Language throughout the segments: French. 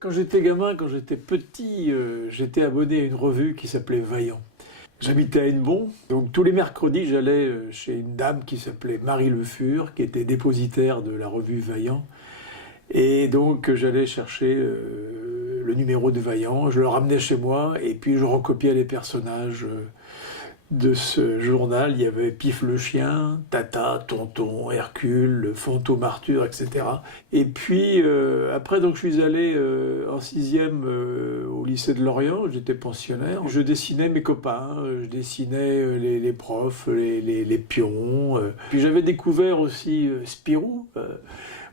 Quand j'étais gamin, quand j'étais petit, j'étais abonné à une revue qui s'appelait Vaillant. J'habitais à Hennebont, donc tous les mercredis, j'allais chez une dame qui s'appelait Marie Le Fur, qui était dépositaire de la revue Vaillant. Et donc j'allais chercher le numéro de Vaillant, je le ramenais chez moi, et puis je recopiais les personnages de ce journal. Il y avait Pif le chien, Tata, Tonton, Hercule, le fantôme Arthur, etc. Et puis après, donc, je suis allé en sixième au lycée de Lorient, j'étais pensionnaire. Je dessinais mes copains, je dessinais les profs, les pions. Puis j'avais découvert aussi Spirou.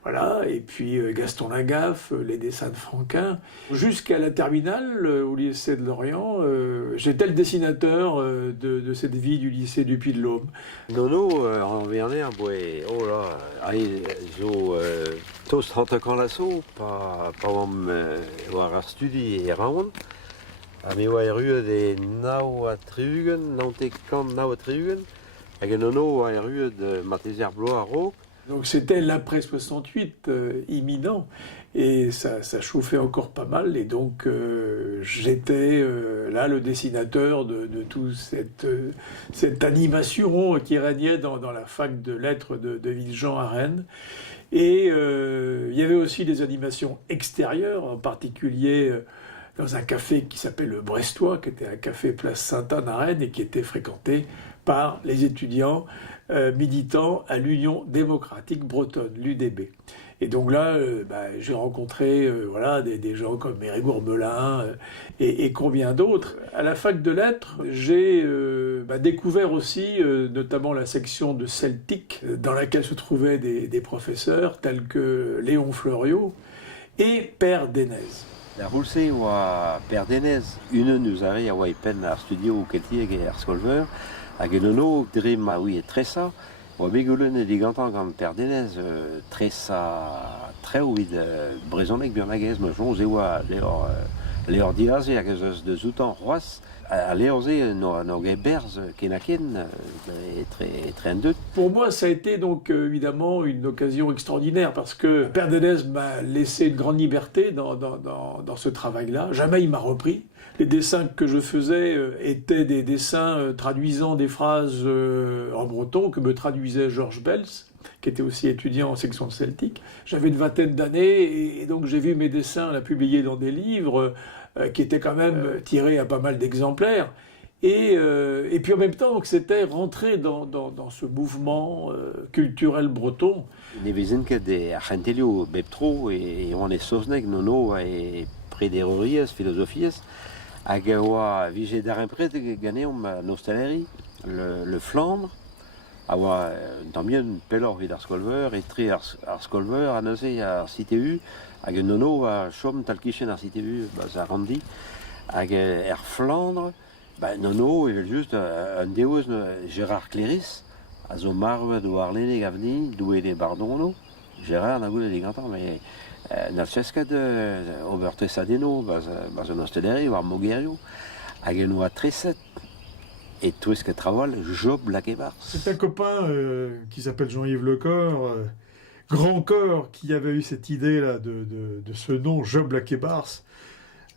Voilà, et puis Gaston Lagaffe, les dessins de Franquin. Jusqu'à la terminale, au lycée de Lorient, j'étais le dessinateur de cette vie du lycée du Puy-de-Dôme. Nono, en Werner, oh là, zo tos 30 ans lasso, pas war studie et round. Mais ouais, rue des nau a trugen, nau a trugen. Hag nono, ouais, rue de Mathésière Blois à Roque. Donc c'était l'après 68 imminent et ça chauffait encore pas mal et donc j'étais là le dessinateur de toute cette animation qui régnait dans la fac de lettres de Villejean à Rennes. Et il y avait aussi des animations extérieures, en particulier dans un café qui s'appelait le Brestois, qui était un café place Sainte-Anne à Rennes et qui était fréquenté par les étudiants militants à l'Union démocratique bretonne, l'UDB. Et donc là, j'ai rencontré voilà, des gens comme Mérigourt Melin et combien d'autres. À la fac de lettres, j'ai découvert aussi notamment la section de Celtique, dans laquelle se trouvaient des professeurs tels que Léon Fleuriot et Père Dénez. La Roulsé ou à Père Dénez, une nous arrive à Waipen à studio ou Keltier et à Scolver. Hag nono, dream a oui tressa, o begolen e digantan gant Père Dénez, tressa tre ouid brezonek burnagez, ma jonz ewa leor diaze hag eus de zoutan roas, a leorze no geberz kenaken, très endeut. Pour moi, ça a été donc évidemment une occasion extraordinaire parce que Père Dénez m'a laissé une grande liberté dans ce travail-là. Jamais il m'a repris. Les dessins que je faisais étaient des dessins traduisant des phrases en breton que me traduisait Georges Bels, qui était aussi étudiant en section de Celtique. J'avais une vingtaine d'années et donc j'ai vu mes dessins là, publiés dans des livres qui étaient quand même tirés à pas mal d'exemplaires. Et puis en même temps, c'était rentrer dans ce mouvement culturel breton. Ne vezent ket de argentelio beptro et on est sosnek nono et prédérorias, philosophies. Hag oa vije d'ar pret ganeom nostaleri, le Flandre, a oa damien pelor vid ar skolver, et tre ar skolver a neuze ar CTU, hag nono a chom talkichen ar CTU, a randi, hag ar Flandre, nono evel just un deoz Gérard Cléris, a zo marvet o arleneg avni, douele bardono, Gérard na goulet digantan, mais na chesket ober tresadeno, baz an osteleri, war mogerio, hag en oa treset, et tout ce que travail, Job Laquebars. C'est un copain qui s'appelle Jean-Yves Lecor, Grand Corps, qui avait eu cette idée-là de ce nom, Job Laquebars.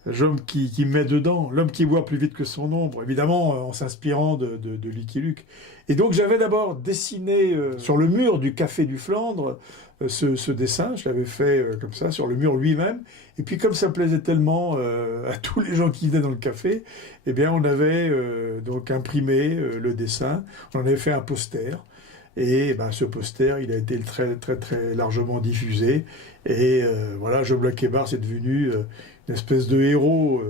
L'homme qui met dedans, l'homme qui voit plus vite que son ombre, évidemment en s'inspirant de Lucky Luke. Et donc j'avais d'abord dessiné sur le mur du Café du Flandre ce dessin, je l'avais fait comme ça, sur le mur lui-même. Et puis comme ça plaisait tellement à tous les gens qui venaient dans le café, eh bien on avait donc imprimé le dessin, on en avait fait un poster. Et ce poster, il a été très, très, très largement diffusé. Et voilà, Job Laquebars c'est devenu une espèce de héros.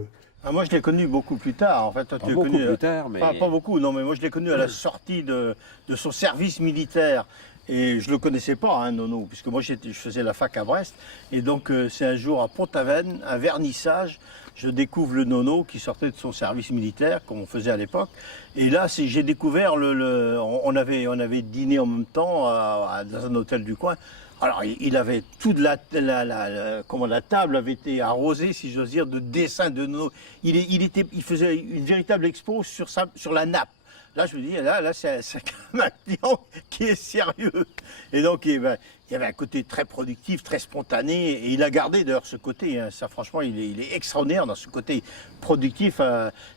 Moi, je l'ai connu beaucoup plus tard. En fait, toi, tu l'as connu plus tard, mais pas beaucoup. Non, mais moi, je l'ai connu à la sortie de son service militaire. Et je le connaissais pas, hein, Nono, puisque moi, je faisais la fac à Brest. Et donc, c'est un jour à Pont-Aven, un vernissage. Je découvre le Nono qui sortait de son service militaire, comme on faisait à l'époque. Et là, j'ai découvert on avait dîné en même temps dans un hôtel du coin. Alors, il avait toute la table avait été arrosée, si j'ose dire, de dessins de Nono. Il faisait une véritable expo sur la nappe. là je me dis, là c'est quand même un client qui est sérieux. Et donc il y avait un côté très productif, très spontané, et il a gardé d'ailleurs ce côté, hein, ça franchement il est extraordinaire dans ce côté productif.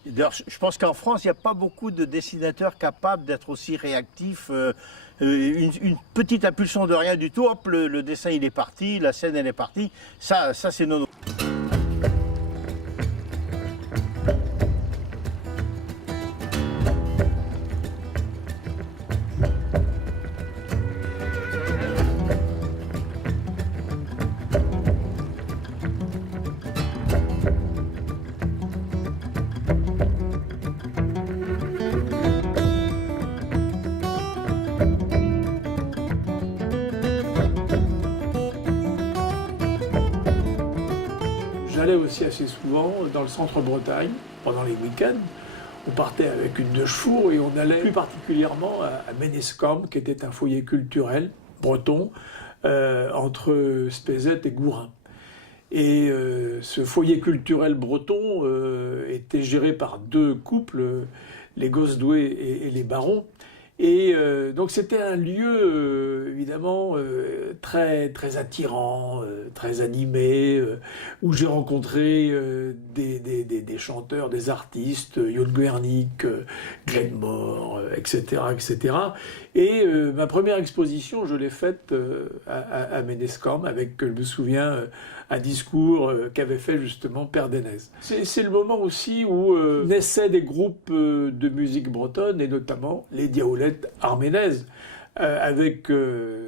D'ailleurs je pense qu'en France il n'y a pas beaucoup de dessinateurs capables d'être aussi réactifs. Une petite impulsion de rien du tout, hop, le dessin il est parti, la scène elle est partie, ça c'est Nono. J'allais aussi assez souvent dans le centre-Bretagne, pendant les week-ends. On partait avec une de chevaux et on allait plus particulièrement à Ménescamp, qui était un foyer culturel breton, entre Spézet et Gourin. Et ce foyer culturel breton était géré par deux couples, les Gosdoué et les Barons. Et donc c'était un lieu évidemment très, très attirant, très animé, où j'ai rencontré des chanteurs, des artistes, Jon Guernic, Glenmore, etc., etc. Et ma première exposition, je l'ai faite à Ménescamp avec, je me souviens, un discours qu'avait fait justement Père Denez. C'est le moment aussi où naissaient des groupes de musique bretonne, et notamment les Diaoulettes arménaises, avec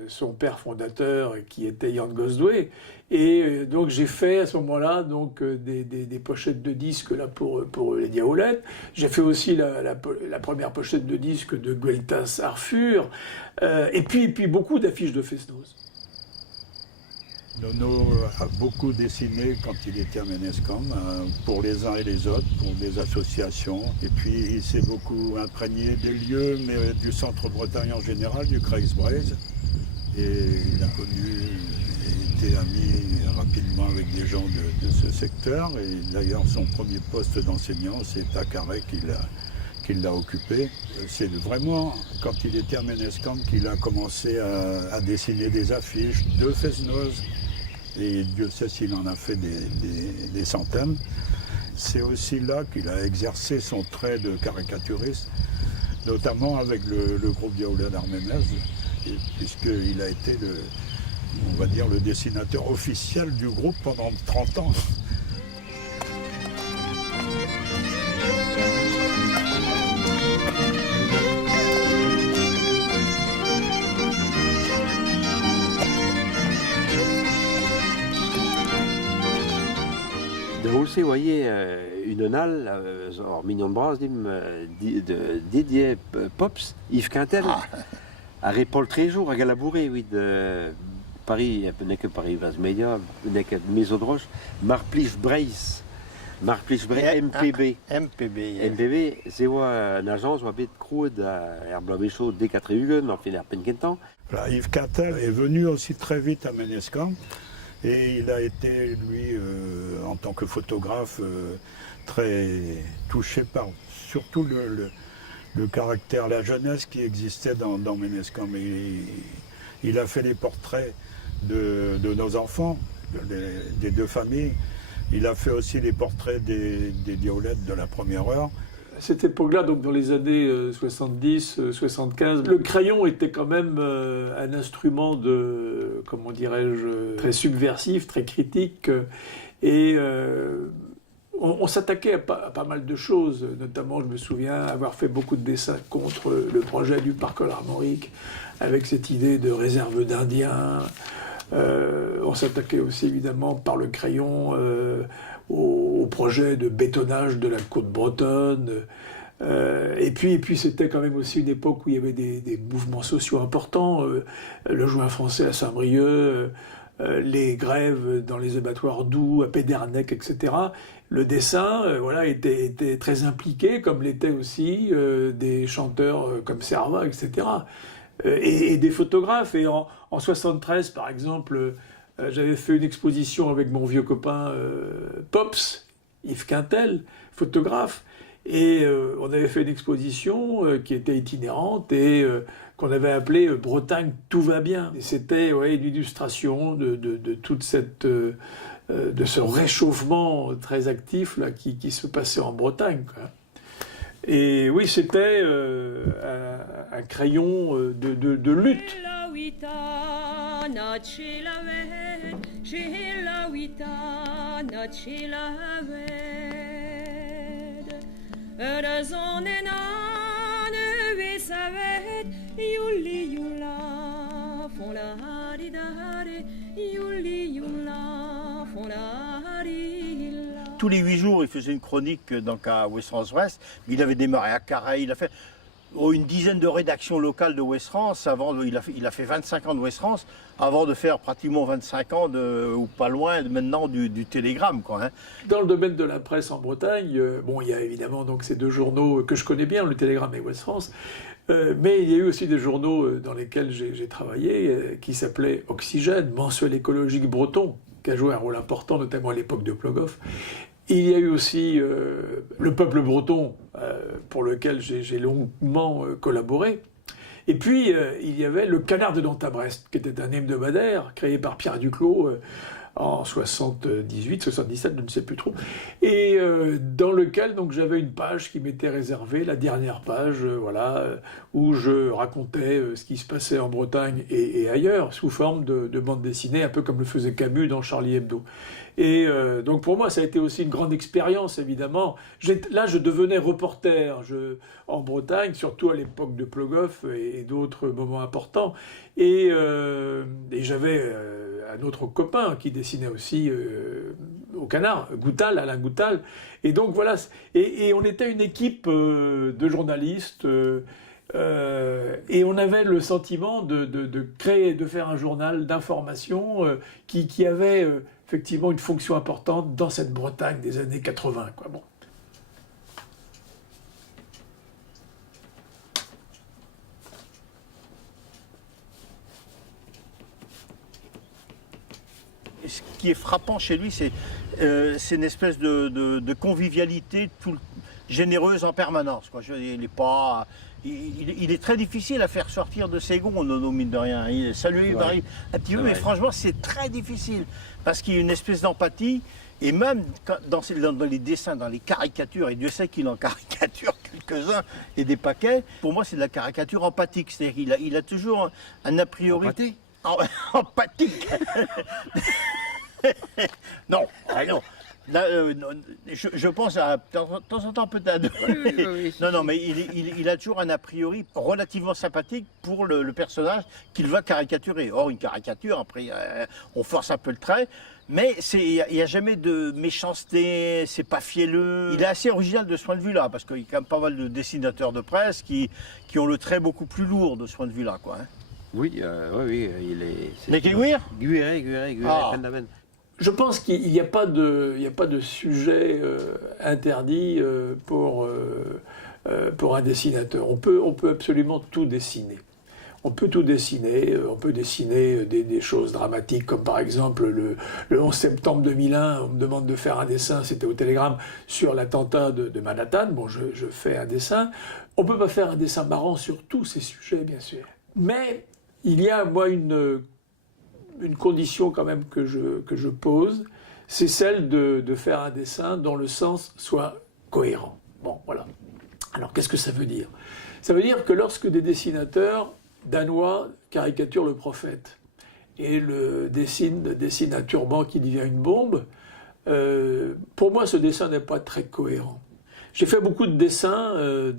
son père fondateur qui était Jan Gosdoué. Et donc j'ai fait à ce moment-là donc des pochettes de disques là pour les Diaoulettes. J'ai fait aussi la première pochette de disques de Gueltas Arfur, et puis beaucoup d'affiches de Fesnoz. Nono a beaucoup dessiné quand il était à Ménescamp, pour les uns et les autres, pour des associations. Et puis il s'est beaucoup imprégné des lieux, mais du centre-Bretagne en général, du Krijgsbreid. Et il a connu et été ami rapidement avec des gens de ce secteur. Et d'ailleurs son premier poste d'enseignant, c'est à Carhaix qu'il l'a occupé. C'est vraiment quand il était à Ménescamp qu'il a commencé à dessiner des affiches de Fesnoz. Et Dieu sait s'il en a fait des centaines. C'est aussi là qu'il a exercé son trait de caricaturiste, notamment avec le groupe Diaoulette arménaise, puisqu'il a été on va dire, le dessinateur officiel du groupe pendant 30 ans. Vous voyez une nalle, en mignon de bras, de Didier Pops, Yves Quintel, à Paul Tréjour, à Galabouré, oui, de Paris, n'est que Paris, Vasmedia, n'est que Maison de Roche, Marplich Breis, MPB. MPB, c'est une agence où habite Croude, à Herblamé-Chaud, D4 en fait, à Penkentan. Yves Quintel est venu aussi très vite à Ménescamp. Et il a été, lui, en tant que photographe, très touché par surtout le caractère, la jeunesse qui existait dans Ménescamp. Il a fait les portraits de nos enfants, des deux familles. Il a fait aussi les portraits des Diaoulettes de la première heure. À cette époque-là, donc dans les années 70, 75, le crayon était quand même un instrument de, comment dirais-je, très subversif, très critique. Et on s'attaquait à pas mal de choses. Notamment, je me souviens avoir fait beaucoup de dessins contre le projet du parc Armorique, avec cette idée de réserve d'Indiens. On s'attaquait aussi évidemment par le crayon au projet de bétonnage de la côte bretonne. Et puis c'était quand même aussi une époque où il y avait des mouvements sociaux importants. Le juin français à Saint-Brieuc, les grèves dans les abattoirs d'Oux, à Pédernec, etc. Le dessin était très impliqué, comme l'étaient aussi des chanteurs comme Servat, etc. Et des photographes. Et en 73, par exemple, j'avais fait une exposition avec mon vieux copain Pops, Yves Quintel, photographe. Et on avait fait une exposition qui était itinérante et qu'on avait appelée Bretagne, tout va bien. Et c'était une illustration de toute cette... de ce réchauffement très actif là, qui se passait en Bretagne, quoi. Et oui, c'était un crayon de lutte. Tous les 8 jours, il faisait une chronique donc à Ouest France Ouest. Il avait démarré à Carhaix, il a fait une dizaine de rédactions locales de Ouest France. Il a fait 25 ans de Ouest France avant de faire pratiquement 25 ans, ou pas loin maintenant, du Télégramme, quoi, hein. Dans le domaine de la presse en Bretagne, il y a évidemment donc, ces deux journaux que je connais bien, le Télégramme et Ouest France. Mais il y a eu aussi des journaux dans lesquels j'ai travaillé qui s'appelaient Oxygène, mensuel écologique breton, qui a joué un rôle important, notamment à l'époque de Plogoff. Il y a eu aussi le Peuple breton, pour lequel j'ai longuement collaboré. Et puis, il y avait le Canard de Nantes à Brest, qui était un hebdomadaire créé par Pierre Duclos en 78, 77, je ne sais plus trop. Et dans lequel donc, j'avais une page qui m'était réservée, la dernière page, où je racontais ce qui se passait en Bretagne et ailleurs, sous forme de bande dessinée, un peu comme le faisait Camus dans Charlie Hebdo. Et donc pour moi, ça a été aussi une grande expérience, évidemment. Là, je devenais reporter en Bretagne, surtout à l'époque de Plogoff et d'autres moments importants. Et j'avais un autre copain qui dessinait aussi au Canard, Alain Goutal. Et donc voilà, et on était une équipe de journalistes. Et on avait le sentiment de créer, de faire un journal d'information qui avait effectivement une fonction importante dans cette Bretagne des années 80, quoi. Bon. Et ce qui est frappant chez lui, c'est une espèce de convivialité généreuse en permanence, quoi. Il est très difficile à faire sortir de ses gonds, Nono, mine de rien. Ça lui arrive un petit peu, mais franchement, c'est très difficile. Parce qu'il y a une espèce d'empathie, et même dans les dessins, dans les caricatures, et Dieu sait qu'il en caricature quelques-uns, et des paquets, pour moi, c'est de la caricature empathique. C'est-à-dire qu'il a toujours un a priori... Empathie. Empathique. Non, non. Là, je pense à de temps en temps peut-être. Oui. Non, mais il a toujours un a priori relativement sympathique pour le personnage qu'il va caricaturer. Or, une caricature, après, on force un peu le trait, mais il n'y a jamais de méchanceté, c'est pas fielleux. Il est assez original de ce point de vue-là, parce qu'il y a quand même pas mal de dessinateurs de presse qui ont le trait beaucoup plus lourd de ce point de vue-là, quoi, hein. Oui, il est... Mais Guéguir Pendaven. Je pense qu'il n'y a pas de sujet interdit pour un dessinateur. On peut absolument tout dessiner. On peut tout dessiner. On peut dessiner des choses dramatiques, comme par exemple le 11 septembre 2001, on me demande de faire un dessin, c'était au Télégramme, sur l'attentat de Manhattan. Bon, je fais un dessin. On ne peut pas faire un dessin marrant sur tous ces sujets, bien sûr. Mais il y a, moi, une condition quand même que je pose, c'est celle de faire un dessin dont le sens soit cohérent. Bon, voilà. Alors, qu'est-ce que ça veut dire? Ça veut dire que lorsque des dessinateurs danois caricaturent le prophète et dessinent un turban qui devient une bombe, pour moi, ce dessin n'est pas très cohérent. J'ai fait beaucoup de dessins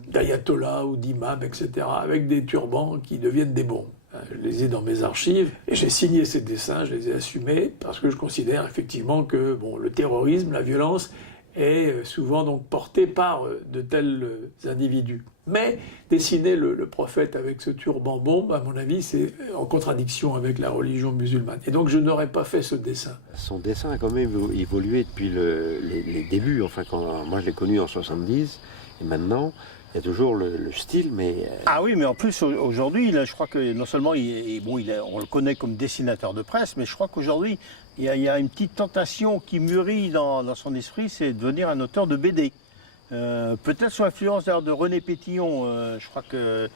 d'ayatollahs ou d'imams, etc., avec des turbans qui deviennent des bombes. Je les ai dans mes archives et j'ai signé ces dessins, je les ai assumés parce que je considère effectivement que le terrorisme, la violence est souvent donc portée par de tels individus. Mais dessiner le prophète avec ce turban bombe, à mon avis, c'est en contradiction avec la religion musulmane. Et donc je n'aurais pas fait ce dessin. Son dessin a quand même évolué depuis les débuts. Enfin, moi je l'ai connu en 70 et maintenant... Il y a toujours le style, mais... Ah oui, mais en plus, aujourd'hui, je crois que non seulement, on le connaît comme dessinateur de presse, mais je crois qu'aujourd'hui, il y a une petite tentation qui mûrit dans son esprit, c'est de devenir un auteur de BD. Peut-être sous l'influence d'ailleurs de René Pétillon, je crois que,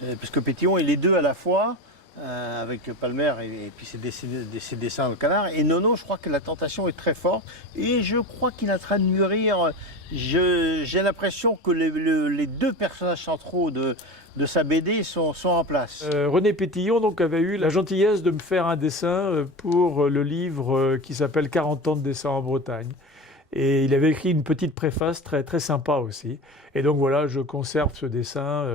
parce que Pétillon est les deux à la fois, avec Palmer et puis ses dessins dans le canard. Et Nono, je crois que la tentation est très forte et je crois qu'il est en train de mûrir. J'ai l'impression que les deux personnages centraux de sa BD sont en place. René Pétillon donc, avait eu la gentillesse de me faire un dessin pour le livre qui s'appelle 40 ans de dessin en Bretagne. Et il avait écrit une petite préface très, très sympa aussi. Et donc voilà, je conserve ce dessin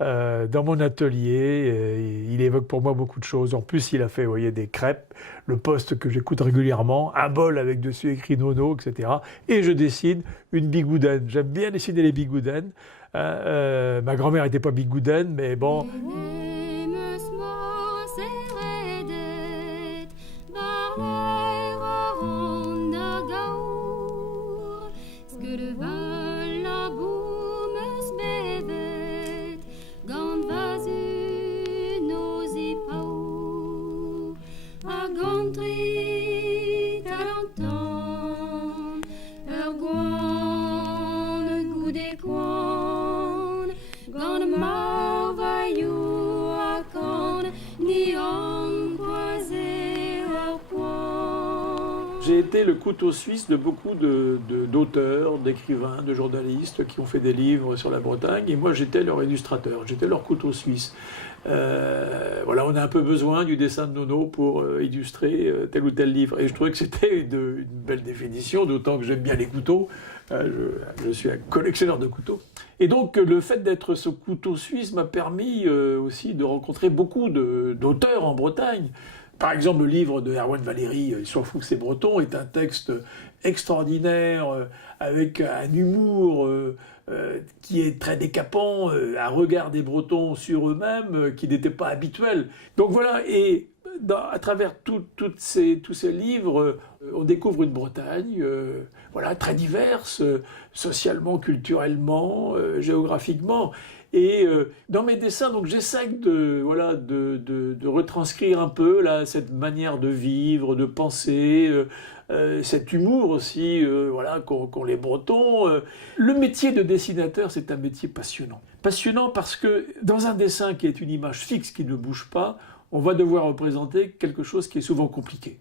dans mon atelier. Il évoque pour moi beaucoup de choses. En plus, il a fait, vous voyez, des crêpes, le poste que j'écoute régulièrement, un bol avec dessus écrit Nono, etc. Et je dessine une bigoudaine. J'aime bien dessiner les bigoudaines. Ma grand-mère n'était pas bigoudaine, mais bon... J'ai été le couteau suisse de beaucoup d'auteurs, d'écrivains, de journalistes qui ont fait des livres sur la Bretagne. Et moi, j'étais leur illustrateur, j'étais leur couteau suisse. Voilà, on a un peu besoin du dessin de Nono pour illustrer tel ou tel livre. Et je trouvais que c'était une belle définition, d'autant que j'aime bien les couteaux. Je suis un collectionneur de couteaux. Et donc, le fait d'être ce couteau suisse m'a permis aussi de rencontrer beaucoup d'auteurs en Bretagne. Par exemple, le livre de Erwan Valéry, « Ils s'en fout que c'est breton », est un texte extraordinaire, avec un humour qui est très décapant, un regard des Bretons sur eux-mêmes qui n'était pas habituel. Donc voilà, et à travers tous ces livres, on découvre une Bretagne voilà, très diverse, socialement, culturellement, géographiquement. Et dans mes dessins, donc j'essaie de retranscrire un peu là, cette manière de vivre, de penser, cet humour aussi voilà, qu'ont les Bretons. Le métier de dessinateur, c'est un métier passionnant. Passionnant parce que dans un dessin qui est une image fixe, qui ne bouge pas, on va devoir représenter quelque chose qui est souvent compliqué.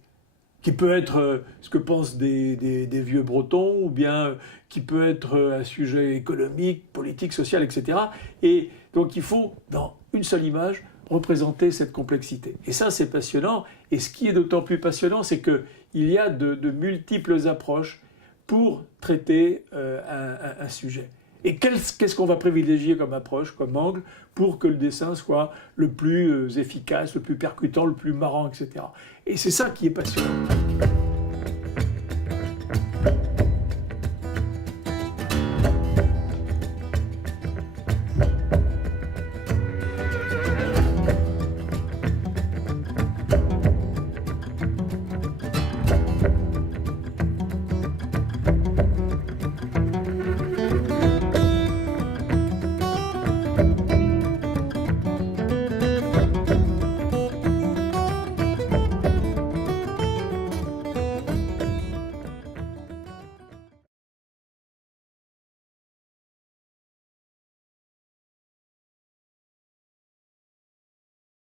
Qui peut être ce que pensent des vieux Bretons, ou bien qui peut être un sujet économique, politique, social, etc. Et donc il faut, dans une seule image, représenter cette complexité. Et ça, c'est passionnant. Et ce qui est d'autant plus passionnant, c'est qu'il y a de multiples approches pour traiter un sujet. Et qu'est-ce qu'on va privilégier comme approche, comme angle, pour que le dessin soit le plus efficace, le plus percutant, le plus marrant, etc. Et c'est ça qui est passionnant.